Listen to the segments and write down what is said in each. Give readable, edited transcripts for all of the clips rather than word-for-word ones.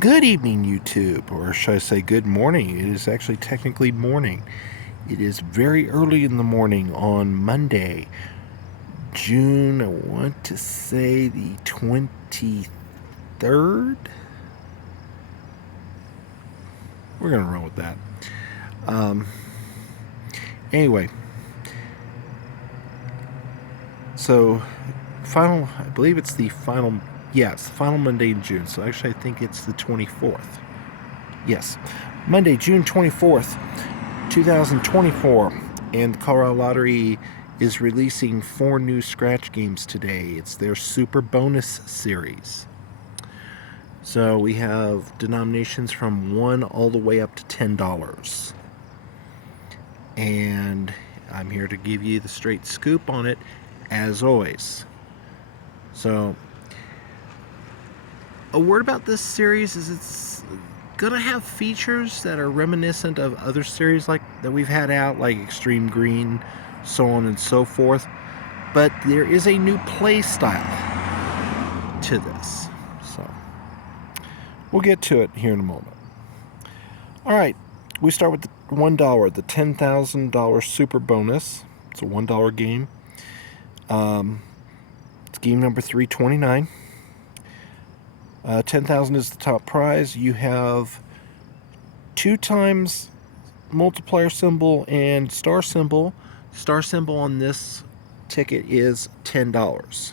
Good evening, YouTube, or should I say good morning? It is actually technically morning. It is very early in the morning on Monday, June, I want to say the 23rd? We're going to run with that. Um, anyway, so I believe it's the final, yes, final Monday in June. So actually, I think it's the 24th. Yes, Monday, June 24th, 2024, and the Colorado Lottery is releasing 4 new scratch games today. It's their Super Bonus series. So we have denominations from $1 all the way up to $10. And I'm here to give you the straight scoop on it, as always. So, a word about this series is it's gonna have features that are reminiscent of other series like that we've had out, like Extreme Green, so on and so forth. But there is a new play style to this. So we'll get to it here in a moment. Alright, we start with the $1, the $10,000 super bonus. It's a $1 game. It's game number 329. 10,000 is the top prize. You have 2 times multiplier symbol and star symbol. Star symbol on this ticket is $10.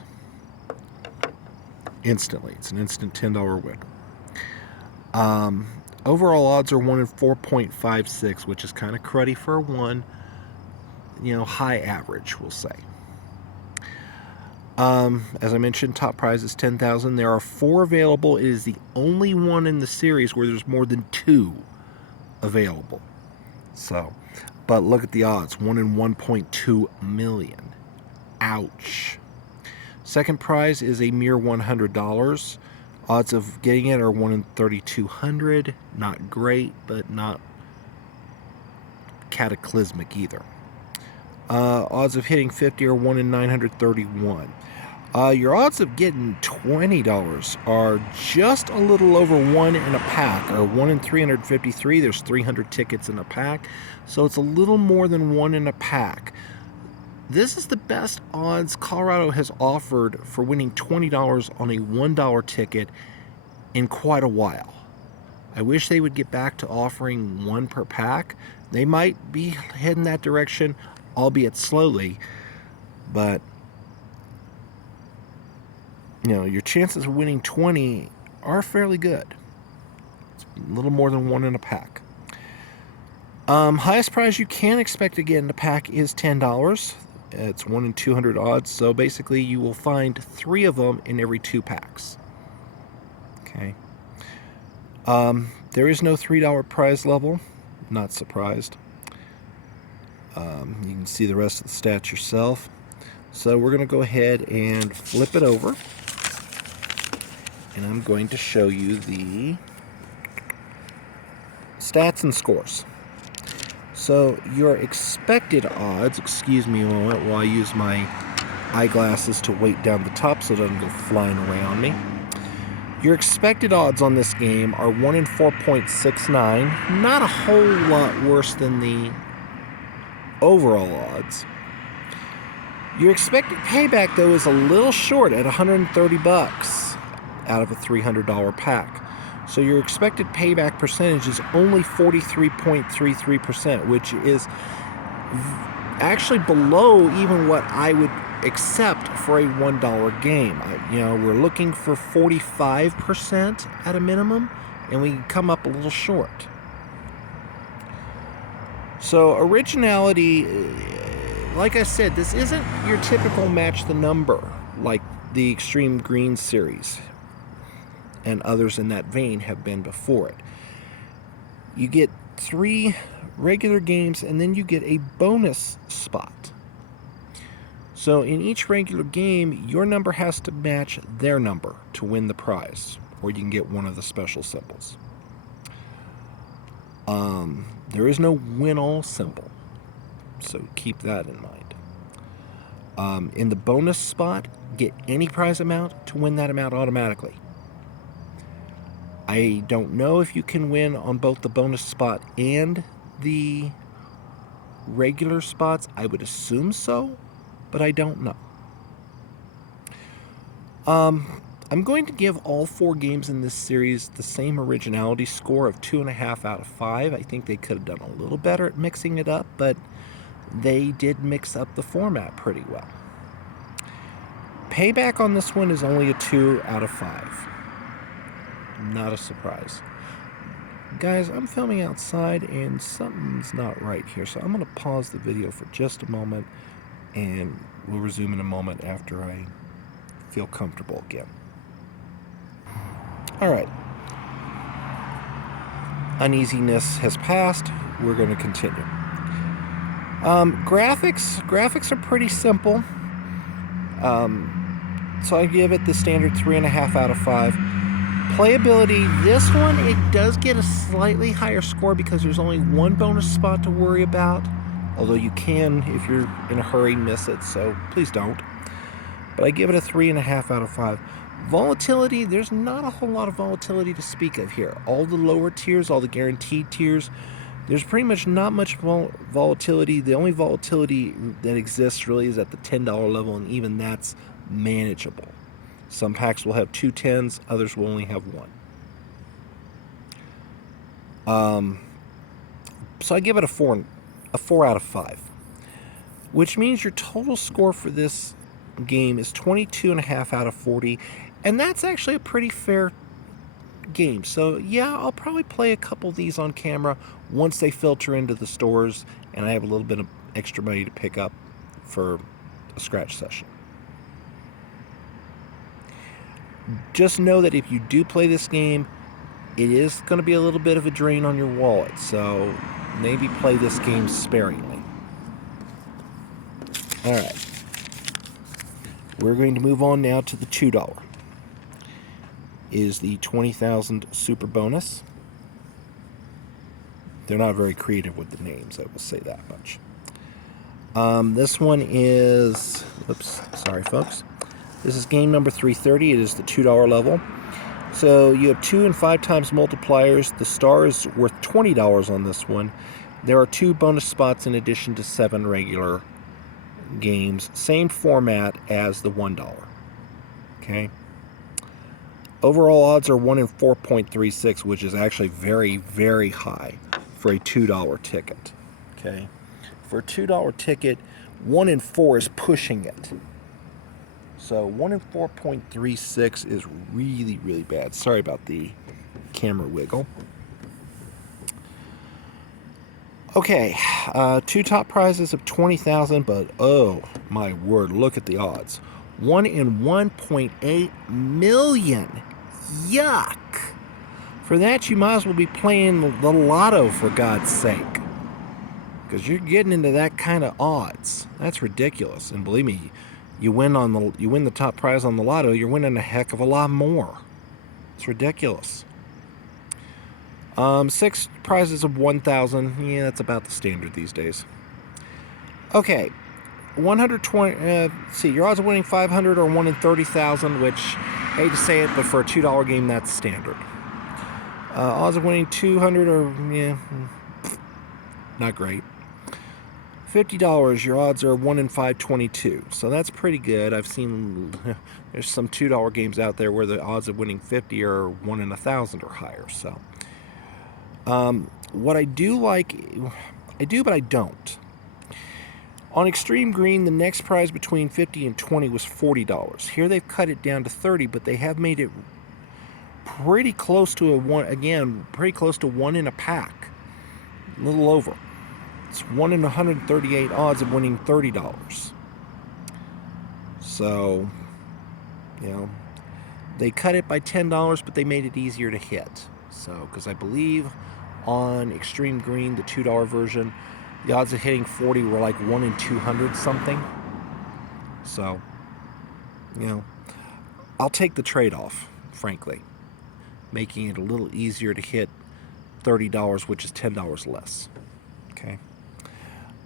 Instantly. It's an instant $10 win. Overall odds are 1 in 4.56, which is kind of cruddy for a 1. High average, we'll say. As I mentioned, top prize is 10,000. There are 4 available. It is the only one in the series where there's more than 2 available. So, but look at the odds. 1 in 1.2 million. Ouch. Second prize is a mere $100. Odds of getting it are 1 in 3,200. Not great, but not cataclysmic either. Odds of hitting 50 are 1 in 931. Your odds of getting $20 are just a little over 1 in a pack, or 1 in 353. There's 300 tickets in a pack, so it's a little more than 1 in a pack. This is the best odds Colorado has offered for winning $20 on a $1 ticket in quite a while. I wish they would get back to offering 1 per pack. They might be heading that direction, albeit slowly, but your chances of winning 20 are fairly good. It's a little more than 1 in a pack. Highest prize you can expect to get in a pack is $10. It's 1 in 200 odds, so basically you will find 3 of them in every 2 packs. Okay. There is no $3 prize level. Not surprised. You can see the rest of the stats yourself. So we're going to go ahead and flip it over. And I'm going to show you the stats and scores. So your expected odds, excuse me a moment while I use my eyeglasses to weight down the top so it doesn't go flying away on me. Your expected odds on this game are 1 in 4.69. Not a whole lot worse than the overall odds. Your expected payback, though, is a little short at $130 out of a $300 pack. So your expected payback percentage is only 43.33%, which is actually below even what I would accept for a $1 game. We're looking for 45% at a minimum, and we come up a little short. So originality, like I said, this isn't your typical match the number like the Extreme Green series and others in that vein have been before it. You get 3 regular games, and then you get a bonus spot. So in each regular game, your number has to match their number to win the prize, or you can get one of the special symbols. There is no win-all symbol, so keep that in mind. In the bonus spot, get any prize amount to win that amount automatically. I don't know if you can win on both the bonus spot and the regular spots. I would assume so, but I don't know. I'm going to give all 4 games in this series the same originality score of 2.5 out of 5. I think they could have done a little better at mixing it up, but they did mix up the format pretty well. Payback on this one is only a 2 out of 5. Not a surprise. Guys, I'm filming outside and something's not right here, so I'm going to pause the video for just a moment and we'll resume in a moment after I feel comfortable again. Alright. Uneasiness has passed. We're going to continue. Graphics are pretty simple. So I give it the standard 3.5 out of 5. Playability, this one, it does get a slightly higher score because there's only one bonus spot to worry about. Although you can, if you're in a hurry, miss it, so please don't. But I give it a 3.5 out of 5. Volatility, there's not a whole lot of volatility to speak of here. All the lower tiers, all the guaranteed tiers, there's pretty much not much volatility. The only volatility that exists really is at the $10 level, and even that's manageable. Some packs will have 2 10s, others will only have 1. So I give it a 4 out of 5, which means your total score for this game is 22.5 out of 40, and that's actually a pretty fair game. So yeah, I'll probably play a couple of these on camera once they filter into the stores and I have a little bit of extra money to pick up for a scratch session. Just know that if you do play this game, it is going to be a little bit of a drain on your wallet, so maybe play this game sparingly. Alright, we're going to move on now to the $2. Is the 20,000 super bonus. They're not very creative with the names, I will say that much. This one is, oops, sorry folks. This is game number 330. It is the $2 level. So you have 2 and 5 times multipliers. The star is worth $20 on this one. There are 2 bonus spots in addition to 7 regular games. Same format as the $1. Okay. Overall odds are 1 in 4.36, which is actually very, very high for a $2 ticket. Okay. For a $2 ticket, 1 in 4 is pushing it. So 1 in 4.36 is really, really bad. Sorry about the camera wiggle. Okay, 2 top prizes of 20,000, but oh my word, look at the odds. 1 in 1.8 million. Yuck. For that, you might as well be playing the lotto, for God's sake. Because you're getting into that kind of odds. That's ridiculous. And believe me, you win the top prize on the lotto, you're winning a heck of a lot more. It's ridiculous. 6 prizes of 1,000. Yeah, that's about the standard these days. Okay, 120. See, your odds of winning 500 are 1 in 30,000, which, I hate to say it, but for a $2 game, that's standard. Odds of winning 200 are, yeah, not great. $50, your odds are 1 in 522, so that's pretty good. I've seen there's some $2 games out there where the odds of winning 50 are 1 in 1,000 or higher. So, what I do like, I do, but I don't. On Extreme Green, the next prize between 50 and 20 was $40. Here they've cut it down to 30, but they have made it pretty close to pretty close to 1 in a pack, a little over. It's 1 in 138 odds of winning $30. So, you know, they cut it by $10, but they made it easier to hit. So, because I believe on Extreme Green, the $2 version, the odds of hitting 40 were like 1 in 200 something. So, you know, I'll take the trade-off, frankly, making it a little easier to hit $30, which is $10 less. Okay.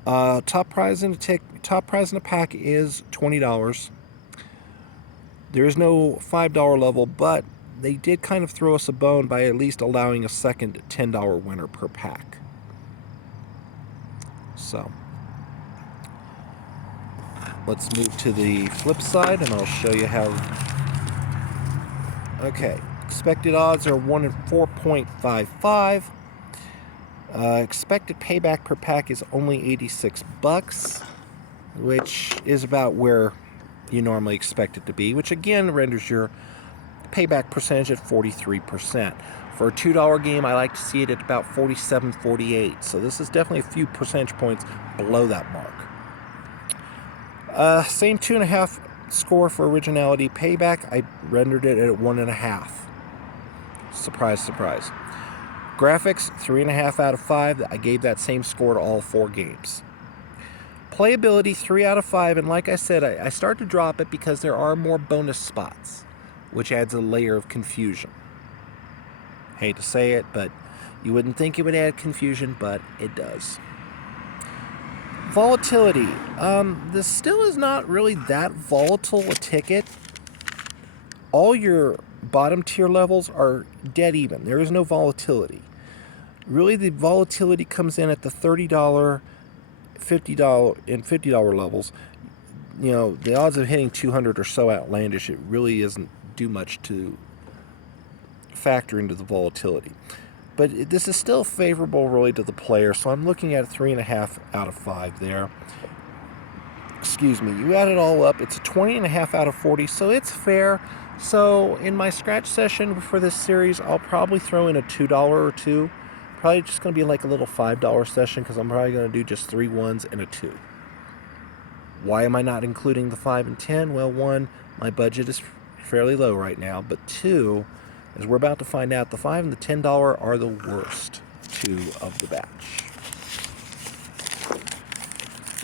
Top prize in a pack is $20. There is no $5 level, but they did kind of throw us a bone by at least allowing a second $10 winner per pack. So let's move to the flip side and I'll show you how. Okay, expected odds are 1 in 4.55. Expected payback per pack is only $86, which is about where you normally expect it to be, which again renders your payback percentage at 43%. For a $2 game, I like to see it at about 47, 48. So this is definitely a few percentage points below that mark. Same 2.5 score for originality. Payback, I rendered it at 1.5. Surprise, surprise. Graphics, 3.5 out of 5. I gave that same score to all 4 games. Playability, 3 out of 5. And like I said, I started to drop it because there are more bonus spots, which adds a layer of confusion. Hate to say it, but you wouldn't think it would add confusion, but it does. Volatility. This still is not really that volatile a ticket. All your bottom tier levels are dead even. There is no volatility. Really, the volatility comes in at the $30, $50, and $50 levels. You know, the odds of hitting 200 are so outlandish, it really isn't do much to factor into the volatility. But this is still favorable really to the player, so I'm looking at 3.5 out of 5 there. Excuse me, you add it all up, it's a 20.5 out of 40, so it's fair. So in my scratch session for this series, I'll probably throw in a $2 or 2. Probably just going to be like a little $5 session because I'm probably going to do just 3 1s and a 2. Why am I not including the 5 and 10? Well, 1, my budget is fairly low right now, but 2, as we're about to find out, the 5 and the $10 are the worst 2 of the batch.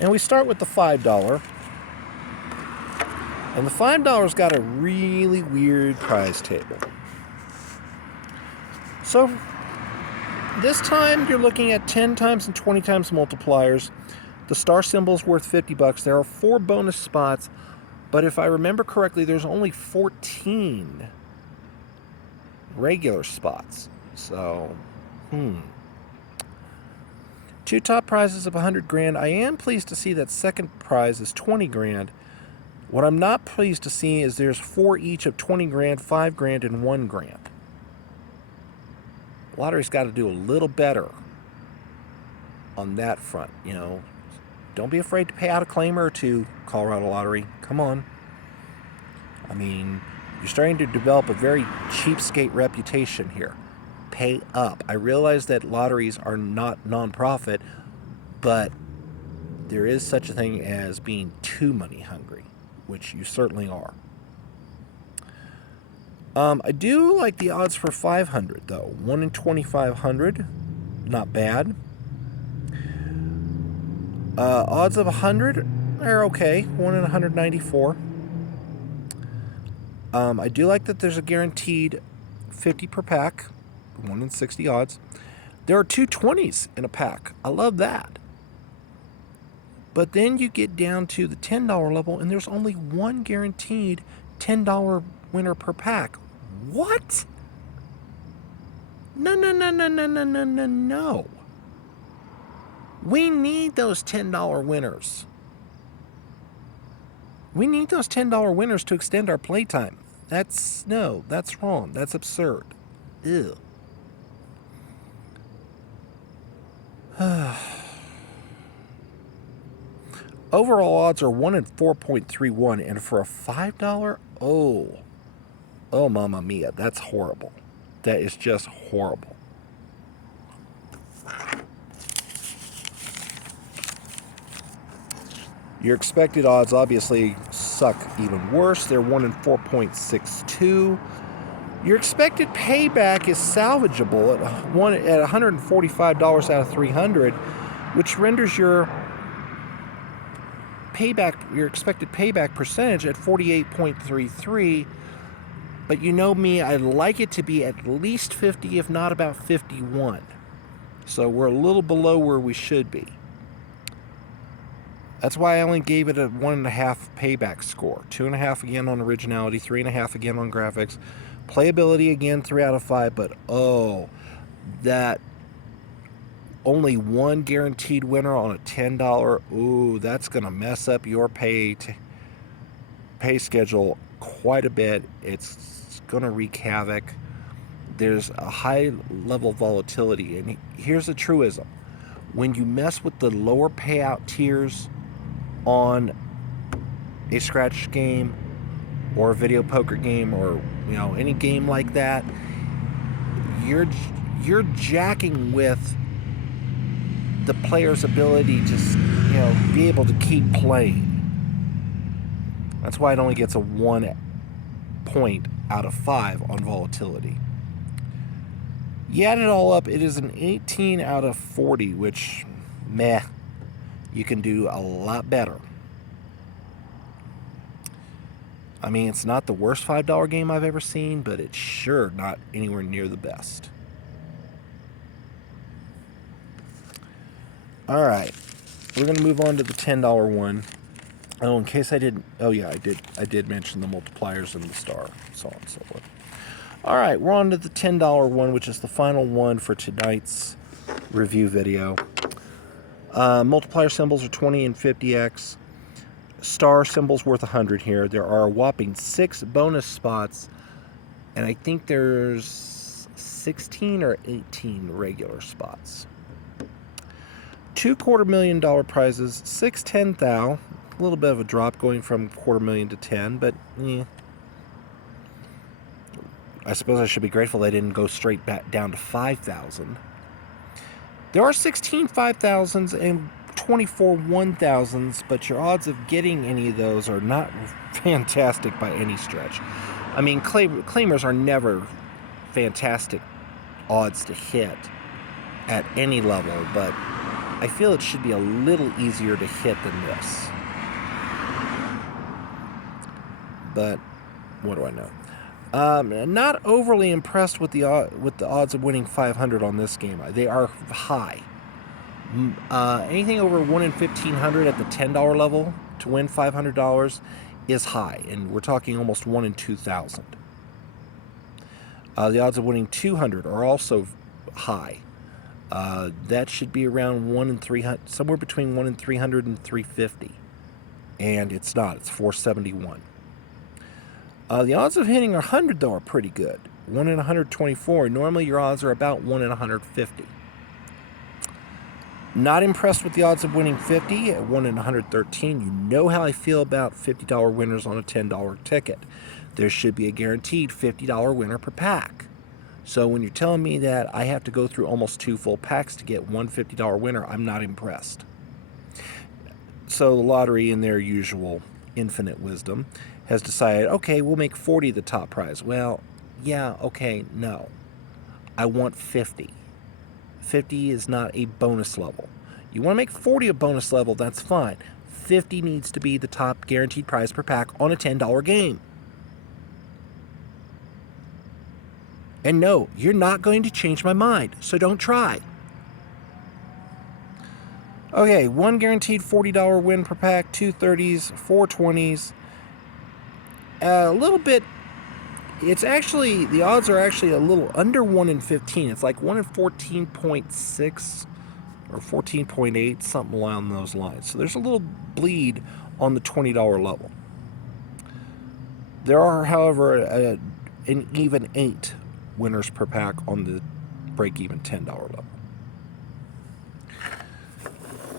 And we start with the $5. And the $5's got a really weird prize table. So this time you're looking at 10 times and 20 times multipliers. The star symbol's worth $50. There are 4 bonus spots, but if I remember correctly, there's only 14 regular spots. So, 2 top prizes of $100,000. I am pleased to see that second prize is $20,000. What I'm not pleased to see is there's 4 each of $20,000, $5,000, and $1,000. Lottery's got to do a little better on that front, you know. Don't be afraid to pay out a claim or 2, Colorado Lottery. Come on. I mean, you're starting to develop a very cheapskate reputation here. Pay up. I realize that lotteries are not nonprofit, but there is such a thing as being too money hungry, which you certainly are. I do like the odds for 500, though. 1 in 2,500. Not bad. Odds of 100 are okay. 1 in 194. I do like that there's a guaranteed 50 per pack. 1 in 60 odds. There are 2 20s in a pack. I love that. But then you get down to the $10 level, and there's only 1 guaranteed $10 winner per pack. What? No. We need those $10 winners. We need those $10 winners to extend our playtime. That's wrong. That's absurd. Ew. Overall odds are 1 in 4.31, and for a $5, oh mamma mia, that's horrible. That is just horrible. Your expected odds obviously suck even worse. They're 1 in 4.62. Your expected payback is salvageable at $145 out of 300, which renders your expected payback percentage at 48.33. But you know me, I'd like it to be at least 50, if not about 51. So we're a little below where we should be. That's why I only gave it a 1.5 payback score. 2.5 again on originality, 3.5 again on graphics, Playability, again, 3 out of 5, but oh, that only one guaranteed winner on a $10, ooh, that's going to mess up your pay schedule quite a bit. It's going to wreak havoc. There's a high level of volatility, and here's a truism. When you mess with the lower payout tiers on a scratch game or a video poker game, or any game like that, you're jacking with the player's ability to be able to keep playing. That's why it only gets a 1 point out of 5 on volatility. You add it all up, it is an 18 out of 40, which, meh, you can do a lot better. I mean, it's not the worst $5 game I've ever seen, but it's sure not anywhere near the best. All right, we're going to move on to the $10 one. Oh, in case I didn't, oh yeah, I did mention the multipliers and the star, so on and so forth. All right, we're on to the $10 one, which is the final one for tonight's review video. Multiplier symbols are 20 and 50x. Star symbols worth 100 here. There are a whopping 6 bonus spots, and I think there's 16 or 18 regular spots. 2 $250,000 prizes, 6 $10,000. A little bit of a drop going from $250,000 to 10, but I suppose I should be grateful they didn't go straight back down to 5,000. There are 16 5,000s and 24 1,000s, but your odds of getting any of those are not fantastic by any stretch. I mean, claimers are never fantastic odds to hit at any level, but I feel it should be a little easier to hit than this. But what do I know? Not overly impressed with the odds of winning 500 on this game. They are high. Anything over 1 in 1,500 at the $10 level to win $500 is high, and we're talking almost 1 in 2,000. The odds of winning 200 are also high. That should be around 1 in 300, somewhere between 1 in 300 and 350, and it's not. It's 471. The odds of hitting 100 though are pretty good. 1 in 124. Normally your odds are about 1 in 150. Not impressed with the odds of winning 50 at 1 in 113. You know how I feel about $50 winners on a $10 ticket. There should be a guaranteed $50 winner per pack. So when you're telling me that I have to go through almost 2 full packs to get one $50 winner, I'm not impressed. So the lottery, in their usual infinite wisdom, has decided, okay, we'll make 40 the top prize. Well, yeah, okay, no. I want 50. 50 is not a bonus level. You want to make 40 a bonus level, that's fine. 50 needs to be the top guaranteed prize per pack on a $10 game. And no, you're not going to change my mind, so don't try. Okay, 1 guaranteed $40 win per pack, 2 30s, 4 20s. A little bit, it's actually, the odds are actually a little under 1 in 15. It's like 1 in 14.6 or 14.8, something along those lines. So there's a little bleed on the $20 level. There are, however, an even 8 winners per pack on the break-even $10 level.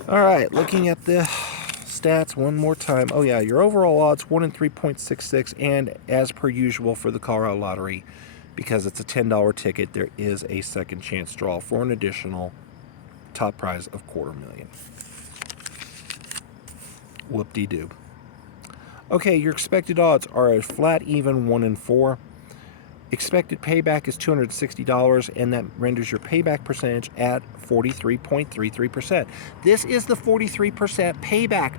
All right, looking at the stats one more time. Oh yeah, your overall odds 1 in 3.66, and as per usual for the Colorado Lottery, because it's a $10 ticket, there is a second chance draw for an additional top prize of $250,000. Whoop-de-doo. Okay, your expected odds are a flat even 1 in 4. Expected payback is $260, and that renders your payback percentage at 43.33%. This is the 43% payback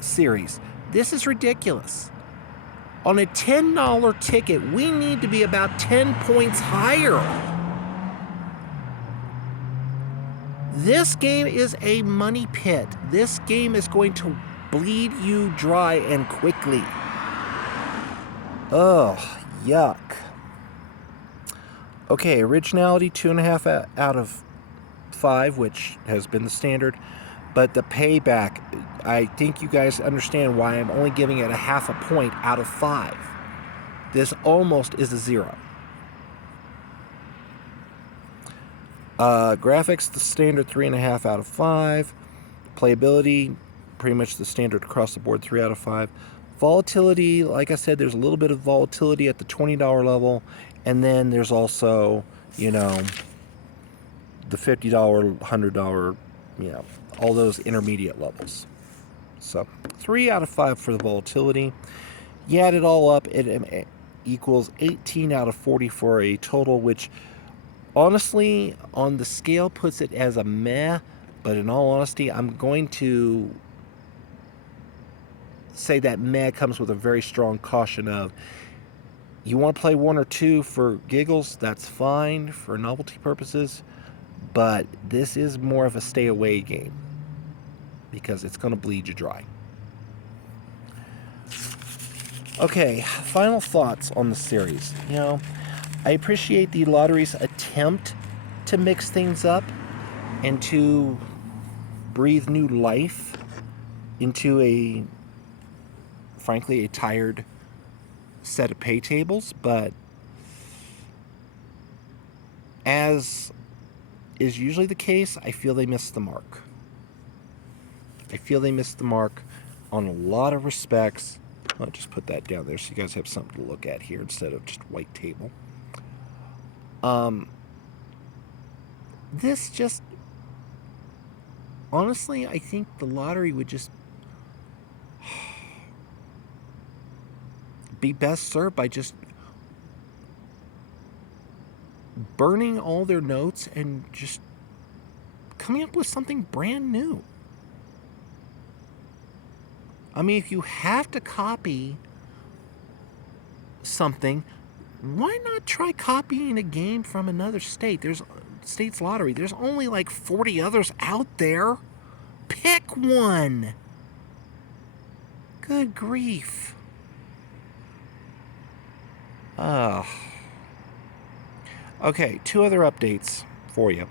series. This is ridiculous. On a $10 ticket, we need to be about 10 points higher. This game is a money pit. This game is going to bleed you dry and quickly. Oh, yuck. Okay, originality 2.5 out of 5, which has been the standard. But the payback, I think you guys understand why I'm only giving it a 0.5 point out of 5. This almost is a 0. Graphics, the standard 3.5 out of 5. Playability, pretty much the standard across the board, 3 out of 5. Volatility, like I said, there's a little bit of volatility at the $20 level, and then there's also, you know, the $50, $100, you know, all those intermediate levels. So 3 out of 5 for the volatility. You add it all up, it equals 18 out of 40 for a total, which honestly on the scale puts it as a meh, but in all honesty, I'm going to say that meh comes with a very strong caution of, you want to play 1 or 2 for giggles, that's fine for novelty purposes, but this is more of a stay away game because it's going to bleed you dry. Okay, final thoughts on the series. You know, I appreciate the lottery's attempt to mix things up and to breathe new life into a, frankly, a tired set of pay tables, but as is usually the case, I feel they missed the mark. I feel they missed the mark on a lot of respects. I'll just put that down there so you guys have something to look at here instead of just white table. This just, honestly, I think the lottery would just be best served by just burning all their notes and just coming up with something brand new. I mean, if you have to copy something, why not try copying a game from another state? There's State's Lottery. There's only like 40 others out there. Pick one. Good grief. Okay, 2 other updates for you.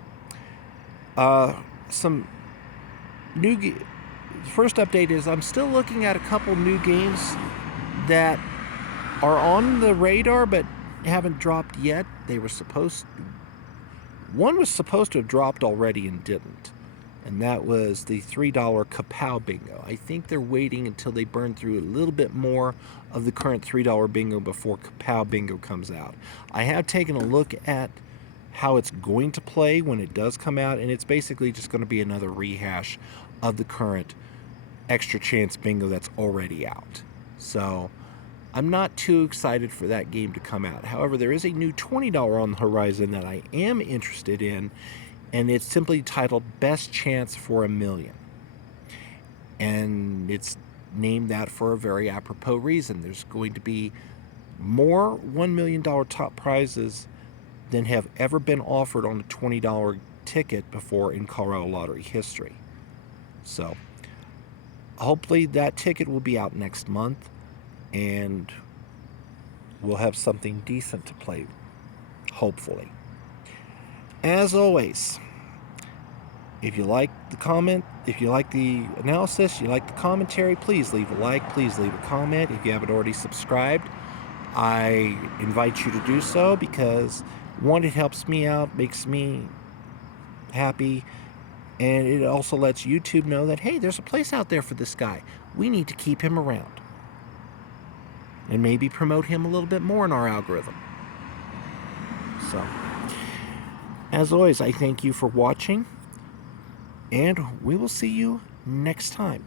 Some new. The first update is I'm still looking at a couple new games that are on the radar but haven't dropped yet. One was supposed to have dropped already and didn't, and that was the $3 Kapow Bingo. I think they're waiting until they burn through a little bit more of the current $3 Bingo before Kapow Bingo comes out. I have taken a look at how it's going to play when it does come out, and it's basically just going to be another rehash of the current Extra Chance Bingo that's already out. So I'm not too excited for that game to come out. However, there is a new $20 on the horizon that I am interested in, and it's simply titled Best Chance for $1 Million. And it's named that for a very apropos reason. There's going to be more $1 million top prizes than have ever been offered on a $20 ticket before in Colorado Lottery history. So hopefully that ticket will be out next month, and we'll have something decent to play, hopefully. As always, if you like the comment, if you like the analysis, you like the commentary, please leave a like, please leave a comment. If you haven't already subscribed, I invite you to do so because, one, it helps me out, makes me happy, and it also lets YouTube know that, hey, there's a place out there for this guy. We need to keep him around and maybe promote him a little bit more in our algorithm. So, as always, I thank you for watching, and we will see you next time.